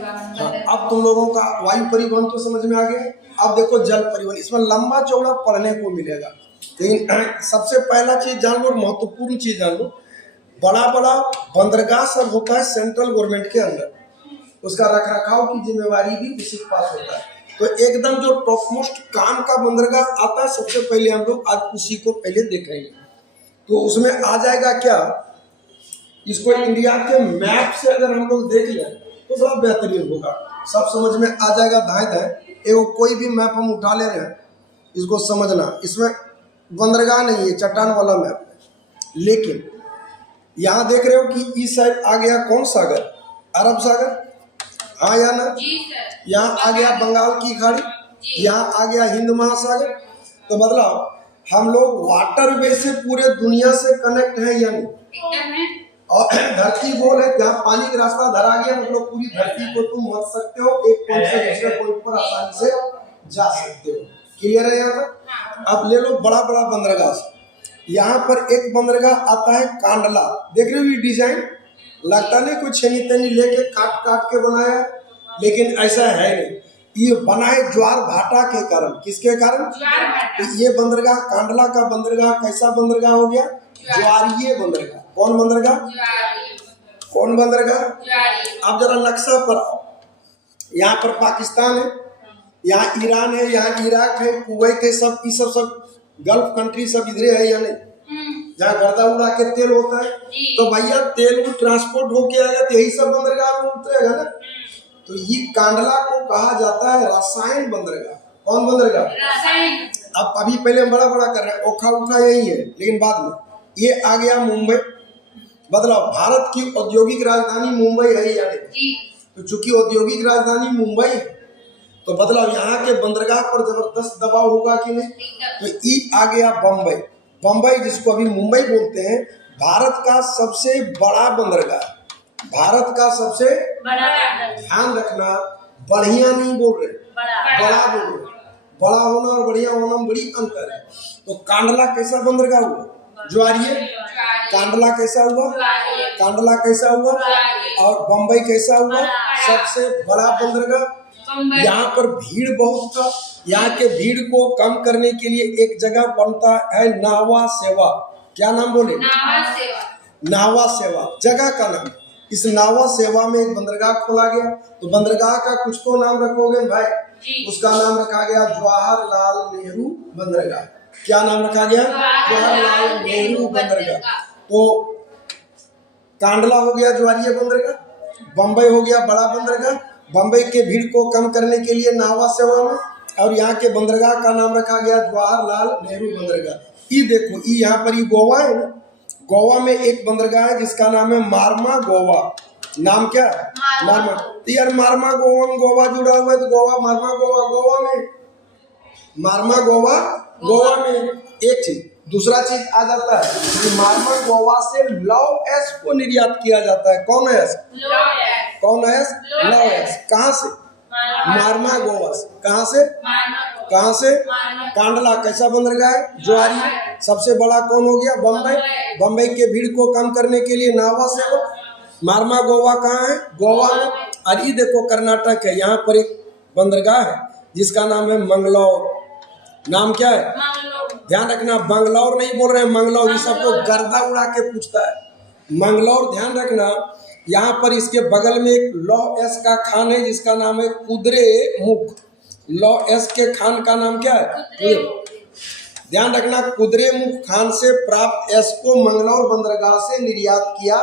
हाँ, अब तुम लोगों का वायु परिवहन तो समझ में आ गया। अब देखो जल परिवहन, इसमें लंबा चौड़ा पढ़ने को मिलेगा। लेकिन सबसे पहला चीज जान लो, महत्वपूर्ण चीज जान लो, बड़ा बड़ा बंदरगाह सब होता है सेंट्रल गवर्नमेंट के अंदर, उसका रख रखाव की जिम्मेवारी भी उसी के पास होता है। तो एकदम जो टॉप मोस्ट काम का बंदरगाह आता है, सबसे पहले हम लोग आज उसी को पहले देखेंगे। तो उसमें आ जाएगा क्या, इसको इंडिया के मैप से अगर हम लोग देख लें तो बड़ा बेहतरीन होगा, सब समझ में आ जाएगा। दाएं दाएं एवं कोई भी मैप हम उठा ले रहे हैं, इसको समझना, इसमें बंदरगाह नहीं है, चट्टान वाला मैप है। लेकिन यहाँ देख रहे हो कि इस साइड आ गया कौन सागर, अरब सागर, हाँ या ना, यहाँ आ गया बंगाल की खाड़ी, यहाँ आ गया हिंद महासागर। तो मतलब हम लोग वाटर वे से पूरे दुनिया से कनेक्ट है या नहीं। और धरती गोल है, जहाँ पानी का रास्ता धरा गया, मतलब पूरी धरती को तुम मत सकते हो, एक पॉइंट से दूसरे पॉइंट पर आसानी से जा सकते हो। क्लियर है यहाँ तक। अब ले लो बड़ा बड़ा बंदरगाह, यहाँ पर एक बंदरगाह आता है कांडला, देख रहे हो ये डिजाइन, लगता नहीं कोई छेनी तनी लेके काट काट के बनाया, लेकिन ऐसा है नहीं, ये बना है ज्वार भाटा के कारण। किसके कारण? तो ये बंदरगाह कांडला का बंदरगाह कैसा बंदरगाह हो गया? ज्वारीय बंदरगाह। कौन बंदरगाह? कौन बंदरगाह? अब जरा नक्शा पर आओ, यहाँ पर पाकिस्तान है, यहाँ ईरान है, यहाँ इराक है, कुवैत है, सब ये सब गल्फ कंट्री सब इधरे है या नहीं, जहाँ गर्दा उड़ा के तेल होता है। तो भैया तेल को ट्रांसपोर्ट होके आएगा तो यही सब बंदरगाह में उतरेगा ना। तो ये कांडला को कहा जाता है रसायन बंदरगाह। कौन बंदरगाह? अब अभी पहले हम बड़ा बड़ा कर रहे हैं, ओखा उखा यही है, लेकिन बाद में ये आ गया मुंबई। मतलब भारत की औद्योगिक राजधानी मुंबई है या नहीं। तो चूंकि औद्योगिक राजधानी मुंबई है, तो मतलब यहाँ के बंदरगाह पर जबरदस्त दबाव होगा कि नहीं। तो ये आ गया बम्बई। बम्बई जिसको अभी मुंबई बोलते हैं, भारत का सबसे बड़ा बंदरगाह, भारत का सबसे बड़ा। ध्यान रखना, बढ़िया नहीं बोल रहे, बड़ा बोल रहे। बड़ा होना और बढ़िया होना में बड़ी अंतर है। तो कांडला कैसा बंदरगाह हुआ? ज्वारीय। कांडला कैसा हुआ? कांडला कैसा हुआ? और बम्बई कैसा हुआ? सबसे बड़ा बंदरगाह। यहाँ पर भीड़ बहुत था, यहाँ के भीड़ को कम करने के लिए एक जगह बनता है नावा सेवा। क्या नाम बोले? नावा सेवा जगह का नाम। इस नावा सेवा में एक बंदरगाह खोला गया। तो बंदरगाह का कुछ तो नाम रखोगे भाई, उसका नाम रखा गया जवाहरलाल नेहरू बंदरगाह। क्या नाम रखा गया? जवाहरलाल नेहरू बंदरगाह। तो कांडला हो गया ज्वारीय बंदरगाह, बम्बई हो गया बड़ा बंदरगाह। बम्बई के भीड़ को कम करने के लिए नावा सेवा में, और यहाँ के बंदरगाह का नाम रखा गया जवाहरलाल नेहरू बंदरगाह। ये देखो, ये यहाँ पर ये गोवा है ना, गोवा में एक बंदरगाह है जिसका नाम है मार्मा गोवा। नाम क्या? मार्मा। तो यार मार्मा गोवा में गोवा जुड़ा हुआ है, तो गोवा मार्मा गोवा, गोवा में मार्मा गोवा, गोवा में एक चीज। दूसरा चीज आ जाता है कि मार्मा गोवा से लौह एस को निर्यात किया जाता है। कौन एस? कौन एस? लौह एस। कहाँ से? मार्मा गोवा से। कहाँ से? कहाँ से? कांडला कैसा बंदरगाह है? ज्वारी। सबसे बड़ा कौन हो गया? बम्बई। बम्बई के भीड़ को कम करने के लिए नावा सेवा। मार्मा गोवा कहाँ है? गोवा में। और ये देखो कर्नाटक है, यहाँ पर एक बंदरगाह है जिसका नाम है मंगलौर। नाम क्या है? ध्यान रखना, बंगलौर नहीं बोल रहे हैं, मंगलौर। ये सबको गर्दा उड़ा के पूछता है। मंगलौर ध्यान रखना। यहाँ पर इसके बगल में एक लौह एस का खान है जिसका नाम है कुद्रे मुख। लौह एस के खान का नाम क्या है? ध्यान रखना, कुद्रे मुख खान से प्राप्त एस को मंगलौर बंदरगाह से निर्यात किया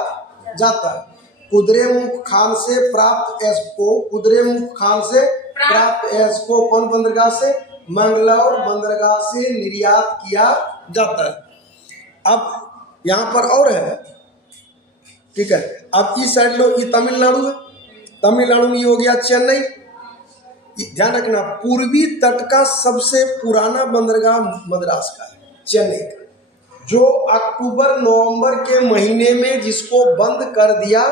जाता है। कुद्रे मुख खान से प्राप्त एस को, कुद्रे मुख खान से प्राप्त एस को कौन बंदरगाह से? मंगलौर बंदरगाह से निर्यात किया जाता है। अब यहाँ पर और है, ठीक है। अब इस साइड लो, ये तमिलनाडु है, तमिलनाडु में ये हो गया चेन्नई। ध्यान रखना, पूर्वी तट का सबसे पुराना बंदरगाह मद्रास का है, चेन्नई का, जो अक्टूबर नवंबर के महीने में जिसको बंद कर दिया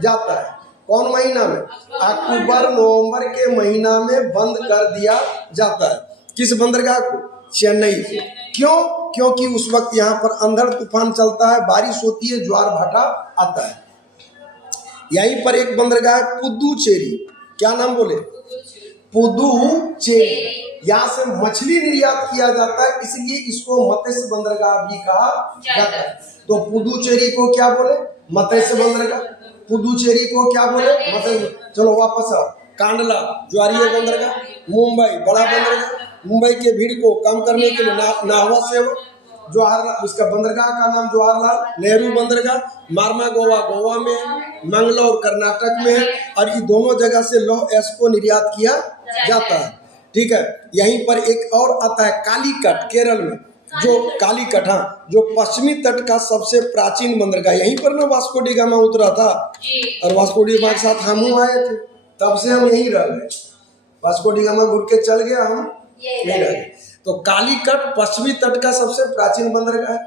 जाता है। कौन महीना में? अक्टूबर नवंबर के महीना में बंद कर दिया जाता है। किस बंदरगाह को? चेन्नई को। क्यों? क्योंकि उस वक्त यहाँ पर अंधड़ तूफान चलता है, बारिश होती है, ज्वार भाटा आता है। यहीं पर एक बंदरगाह है पुदुचेरी। क्या नाम बोले? पुदुचेरी। यहाँ से मछली निर्यात किया जाता है, इसलिए इसको मत्स्य बंदरगाह भी कहा जाता है। तो पुदुचेरी को क्या बोले? मत्स्य बंदरगाह। पुदुचेरी को क्या बोले? मत्स्य। चलो वापस आओ। कांडला ज्वारीय बंदरगाह, मुंबई बड़ा बंदरगाह, मुंबई के भीड़ को कम करने के लिए नाहवा सेवा, जवाहरलाल, उसका बंदरगाह का नाम जवाहरलाल नेहरू बंदरगाह, मार्मा गोवा गोवा में है, मंगलौर कर्नाटक में है, और ये दोनों जगह से लौह एस को निर्यात किया जाता है। ठीक है, यहीं पर एक और आता है कालीकट, केरल में, जो कालीकट, हाँ, जो पश्चिमी तट का सबसे प्राचीन बंदरगाह। यहीं पर ना वास्को डी गामा उतरा था, और वास्को डी गामा के साथ हम आए थे, तब से हम यहीं रह गए। वास्को डी गामा घुर के चल गया, हम यहीं रह गए। तो कालीकट पश्चिमी तट का सबसे प्राचीन बंदरगाह है।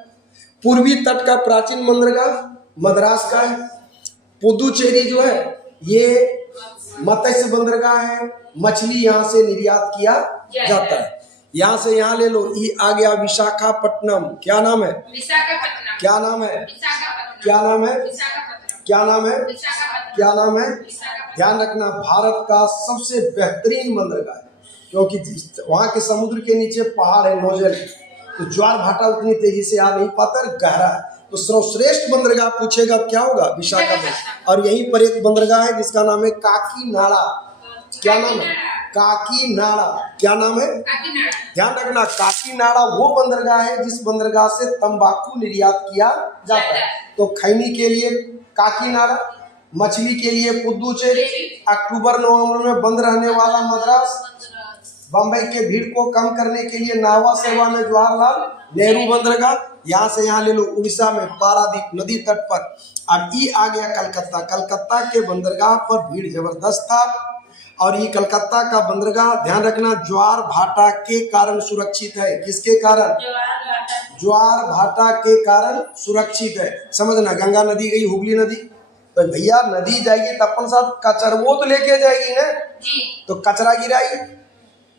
पूर्वी तट का प्राचीन बंदरगाह मद्रास का है। पुदुचेरी जो है ये मत्स्य बंदरगाह है, मछली यहाँ से निर्यात किया जाता है। यहाँ से यहाँ ले लो, ये आ गया विशाखापट्टनम। क्या नाम है? विशाखापट्टनम। क्या नाम है? क्या नाम है? क्या नाम है? क्या नाम है? ध्यान रखना, भारत का सबसे बेहतरीन बंदरगाह है, क्योंकि वहाँ के समुद्र के नीचे पहाड़ है, नोजल, तो ज्वार भाटा उतनी तेजी से आ नहीं पाता, गहरा है। तो सर्वश्रेष्ठ बंदरगाह पूछेगा क्या होगा? विशाखापट्टनम। और यहीं पर एक बंदरगाह है जिसका नाम है काकीनाडा। क्या नाम है? काकीनाडा। क्या नाम है? ध्यान रखना, काकीनाडा वो बंदरगाह है जिस बंदरगाह से तंबाकू निर्यात किया जाता है। तो खैनी के लिए काकीनाडा, मछली के लिए पुदुचेरी, अक्टूबर नवंबर में बंद रहने वाला मद्रास, बम्बई के भीड़ को कम करने के लिए नावा सेवा में जवाहरलाल नेहरू बंदरगाह। यहाँ से यहाँ ले लो, उड़ीसा में पारादीप नदी तट पर। अब ये आ गया कलकत्ता। कलकत्ता के बंदरगाह पर भीड़ जबरदस्त था, और ये कलकत्ता का बंदरगाह ध्यान रखना ज्वार भाटा के कारण सुरक्षित है। किसके कारण? ज्वार भाटा के कारण सुरक्षित है। समझना, गंगा नदी गई, हुगली नदी, तो भैया नदी जाएगी तो अपन साथ कचरवो तो लेके जाएगी ना, तो कचरा गिराई,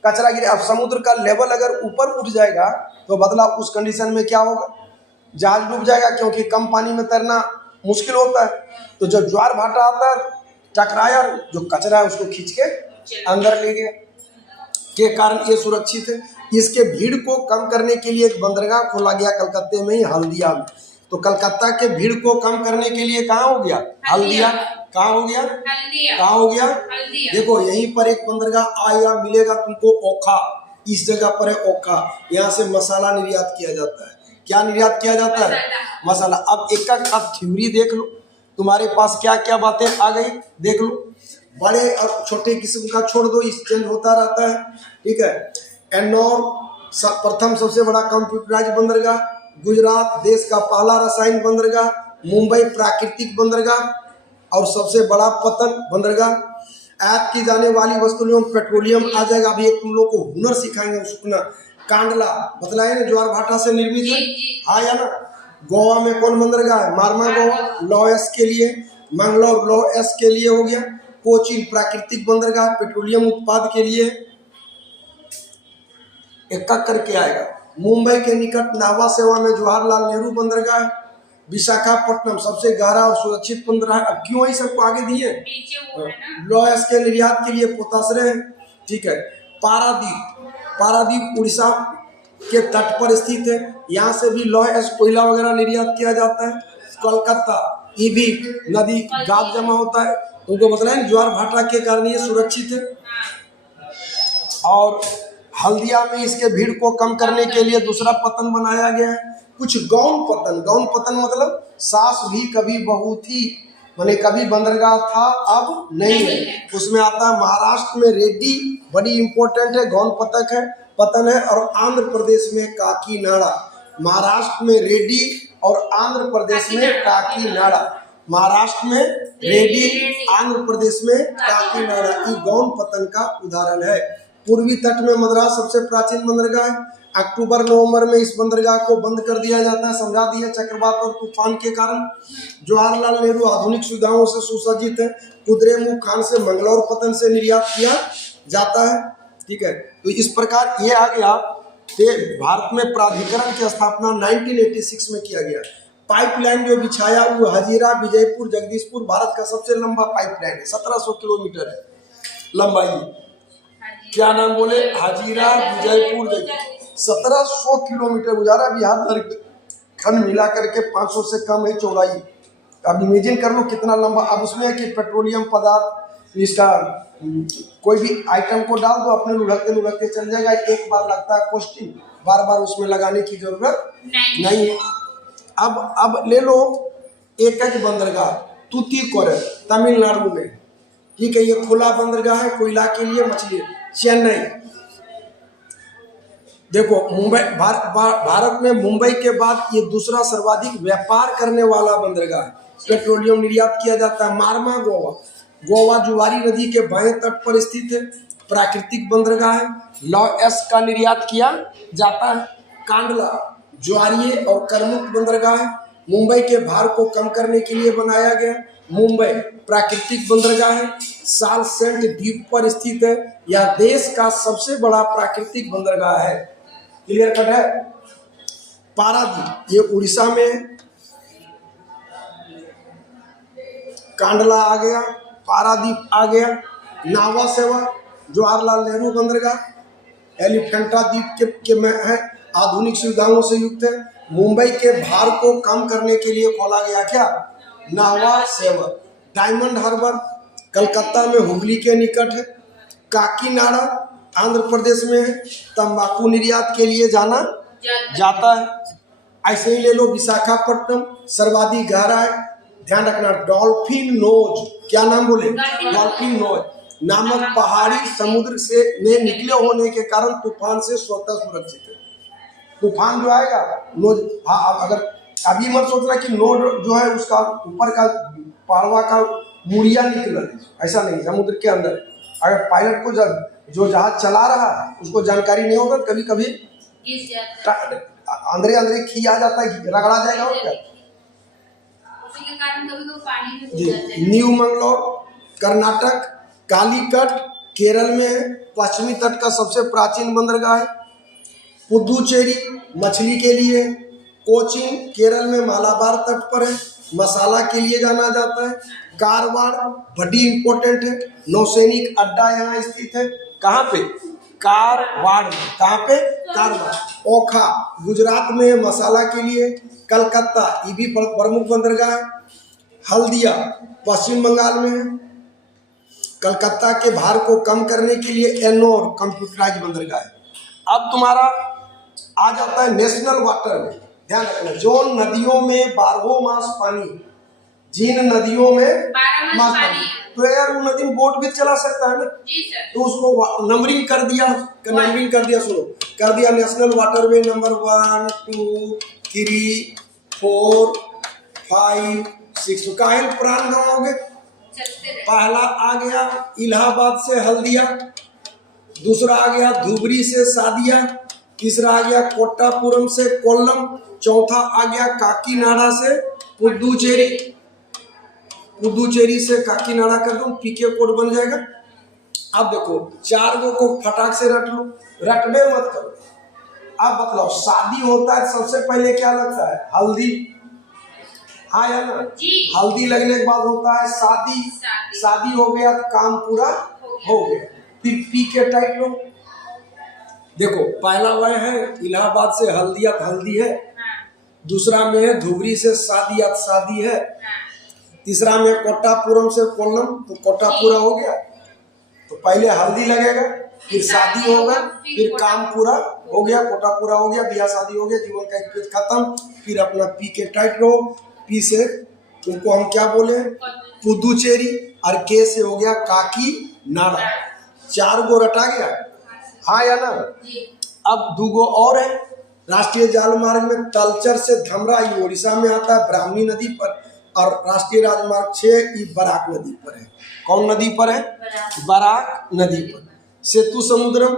कचरा गिरे। अब समुद्र का लेवल अगर ऊपर उठ जाएगा तो बदला उस कंडीशन में क्या होगा? जहाज डूब जाएगा, क्योंकि कम पानी में तैरना मुश्किल होता है। तो जब ज्वार भाटा आता है, टकराया, जो कचरा है उसको खींच के अंदर ले गया, के कारण ये सुरक्षित है। इसके भीड़ को कम करने के लिए एक बंदरगाह खोला गया कलकत्ते में ही, हल्दिया में। तो कलकत्ता के भीड़ को कम करने के लिए कहाँ हो गया? हल्दिया। कहाँ हो गया? कहाँ हो गया? देखो यहीं पर एक बंदरगाह आएगा, मिलेगा तुमको, ओखा। इस जगह पर है ओखा, यहाँ से मसाला निर्यात किया जाता है। क्या निर्यात किया जाता है? मसाला। अब एक का थ्योरी देख लो, तुम्हारे पास क्या क्या बातें आ गई देख लो। बड़े और छोटे किस्म का छोड़ दो, इस चेंज होता रहता है। ठीक है, एन्नौर प्रथम सबसे बड़ा कंप्यूटराइज बंदरगाह, गुजरात देश का पहला रासायनिक बंदरगाह, मुंबई प्राकृतिक बंदरगाह, और सबसे बड़ा पतन बंदरगाह। आयात की जाने वाली वस्तुओं में पेट्रोलियम आ जाएगा। अभी एक तुम लोग को हुनर सिखाएंगे, सुनना। कांडला बतलाए ना, ज्वार भाटा से निर्मित है, हाँ या ना? गोवा में कौन बंदरगाह है? मार्मा गोवा, लौह एस के लिए, मंगलौर लौह एस के लिए हो गया, कोचीन प्राकृतिक बंदरगाह पेट्रोलियम उत्पाद के लिए, एक करके आएगा। मुंबई के निकट नावा सेवा में जवाहरलाल नेहरू बंदरगाह, विशाखापट्टनम सबसे गहरा और सुरक्षित बंदरगाह। अब क्यों ही सबको आगे दिए? लौह एस के निर्यात के लिए पोताश्रय है। ठीक है, पारादीप, पारादीप उड़ीसा के तट पर स्थित है, यहाँ से भी लौह एस कोयला वगैरह निर्यात किया जाता है। कलकत्ता, ये भी नदी गाद जमा होता है, उनको बताएं ज्वार भाटा के कारण ये सुरक्षित है। और हल्दिया में इसके भीड़ को कम करने के लिए दूसरा पतन बनाया गया है। कुछ गौण पतन, गौण पतन मतलब सास भी कभी बहू थी, माने कभी बंदरगाह था अब नहीं है। उसमें आता है महाराष्ट्र में रेड्डी, बड़ी इंपॉर्टेंट है, गौण पतक है, पतन है। और आंध्र प्रदेश में काकीनाडा। महाराष्ट्र में रेड्डी और आंध्र प्रदेश में काकीनाडा। महाराष्ट्र में रेड्डी, आंध्र प्रदेश में काकीनाडा। ये गौण पतन का उदाहरण है। पूर्वी तट में मद्रास सबसे प्राचीन बंदरगाह है। अक्टूबर नवंबर में इस बंदरगाह को बंद कर दिया जाता है, समझा दिया, चक्रवात और तूफान के कारण। जवाहरलाल नेहरू आधुनिक सुविधाओं से सुसज्जित है। कुद्रेमुख खान से मंगलौर पतन से निर्यात किया जाता है। ठीक है, तो इस प्रकार ये आ गया। भारत में प्राधिकरण की स्थापना 1986 में किया गया। पाइपलाइन जो बिछाया वो हजीरा, विजयपुर, जगदीशपुर भारत का सबसे लंबा पाइपलाइन है, 1700 किलोमीटर है। लंबाई, क्या नाम बोले, हाजीरा विजयपुर। 1700 किलोमीटर गुजारा बिहार झारखंड मिला करके 500 से कम है चौड़ाई। अब इमेजिन कर लो कितना लंबा। अब उसमें है कि पेट्रोलियम पदार्थ, इसका कोई भी आइटम को डाल दो, अपने लुढ़कते लुढ़कते चल जाएगा। एक बार लगता है कॉस्टिंग, बार बार उसमें लगाने की जरूरत नहीं है। अब ले लो एक बंदरगाह तूतीकोरन तमिलनाडु में, ठीक है, ये खुला बंदरगाह है कोयला के लिए, मछली। चेन्नई, देखो मुंबई, भारत में मुंबई के बाद ये दूसरा सर्वाधिक व्यापार करने वाला बंदरगाह है, पेट्रोलियम निर्यात किया जाता है। मार्मा गोवा, गोवा जुआरी नदी के बाएं तट पर स्थित है, प्राकृतिक बंदरगाह है। लॉस का निर्यात किया जाता है। कांडला ज्वारीय और करमुक्त बंदरगाह है, मुंबई के भार को कम करने के लिए बनाया गया। मुंबई प्राकृतिक बंदरगाह है, सालसेंट द्वीप पर स्थित है। यह देश का सबसे बड़ा प्राकृतिक बंदरगाह है। क्लियर कट है। पारादीप, ये उड़ीसा में है। कांडला आ गया, पारादीप आ गया। नावा सेवा जवाहरलाल नेहरू बंदरगाह एलिफेंटा द्वीप के में है, आधुनिक सुविधाओं से युक्त है। मुंबई के भार को कम करने के लिए खोला गया क्या, नावा सेवा। डायमंड हार्बर कलकत्ता में हुगली के निकट है। काकीनाडा आंध्र प्रदेश में है, तंबाकू निर्यात के लिए जाना जाता है। ऐसे ही ले लो विशाखापट्टनम, सर्वाधिक गहरा है, ध्यान रखना। डॉल्फिन नोज, क्या नाम बोले, डॉल्फिन नोज नामक पहाड़ी समुद्र से में निकले होने के कारण तूफान से स्वतः सुरक्षित है। तूफान जो आएगा नोज, हाँ, अगर अभी मत सोचना कि नोज जो है उसका ऊपर का पाड़वा का मुड़िया निकल, ऐसा नहीं, समुद्र के अंदर। अगर पायलट को जो जहाज चला रहा है उसको जानकारी नहीं होगा, कभी कभी अंदर अंदर खी आ जाता है, रगड़ा जाएगा और क्या। जी, न्यू मंगलोर कर्नाटक, कालीकट केरल में है, पश्चिमी तट का सबसे प्राचीन बंदरगाह है। पुदुचेरी मछली के लिए, कोचीन केरल में मालाबार तट पर है, मसाला के लिए जाना जाता है। कारवार बड़ी इंपॉर्टेंट है, नौसैनिक अड्डा यहाँ स्थित है। कहाँ पे, कारवार में। कहाँ पे, कारवार। ओखा गुजरात में है, मसाला के लिए। कलकत्ता ये भी प्रमुख बंदरगाह है। हल्दिया पश्चिम बंगाल में है। कलकत्ता के भार को कम करने के लिए एनोर कंप्यूटराइज बंदरगाह है। अब तुम्हारा आ जाता है नेशनल वाटर में, ध्यान रखना। जो नदियों में 12 मास पानी, जिन नदियों में 12 मास पानी, तो यार वो नदी में बोट भी चला सकता है ना जी सर, तो उसको नंबरिंग कर दिया, सुनो, कर दिया नेशनल वाटरवे नंबर 1 2 3 4 5 6। काहिल पुरान गाँव हो गए। पहला आ गया इलाहाबाद से हल्दिया, दूसरा आ गया धुबरी से सादिया, तीसरा आ गया कोट्टापुरम से कोल्लम, चौथा आ गया काकीनाडा से पुदुचेरी। पुदुचेरी से काकीनाडा कर दो, पीके कोड बन जाएगा। अब देखो 4 गो को फटाक से रट लो, रटबे मत करो। अब बतलाओ, शादी होता है सबसे पहले क्या लगता है, हल्दी, हाँ या ना, हल्दी लगने के बाद होता है शादी, शादी हो गया तो काम पूरा हो गया। फिर पी के टाइट लो। देखो पहला वह है इलाहाबाद से हल्दिया, हल्दी है। दूसरा में है धुबरी से सादिया, शादी है। तीसरा में कोट्टापुरम से कोल्लम, तो कोट्टापुरा हो गया। तो पहले हल्दी लगेगा, फिर शादी होगा, फिर काम पूरा हो गया, कोट्टापुरा हो गया, ब्याह शादी हो गया, जीवन का एक पेज खत्म। फिर अपना पी के टाइट रहो। पी से तुमको हम क्या बोले, पुदुचेरी, और के से हो गया काकीनाडा। 4 गो रटा गया, हाँ या ना। अब 2 गो और है। राष्ट्रीय जल मार्ग में तलचर से धमरा, ये उड़ीसा में आता है, ब्राह्मणी नदी पर। और राष्ट्रीय राजमार्ग 6 ये बराक नदी पर है। कौन नदी पर है, बराक नदी पर। सेतु समुद्रम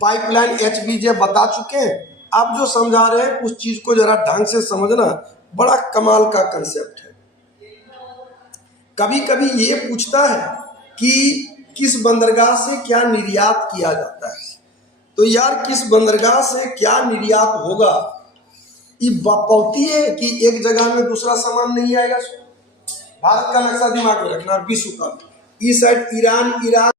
पाइपलाइन HBJ बता चुके हैं। आप जो समझा रहे हैं उस चीज को जरा ढंग से समझना, बड़ा कमाल का कंसेप्ट है। कभी कभी ये पूछता है कि किस बंदरगाह से क्या निर्यात किया जाता है, तो यार किस बंदरगाह से क्या निर्यात होगा, ये बपौती है कि एक जगह में दूसरा सामान नहीं आएगा। भारत का नक्शा दिमाग में रखना, विश्व का। इस साइड ईरान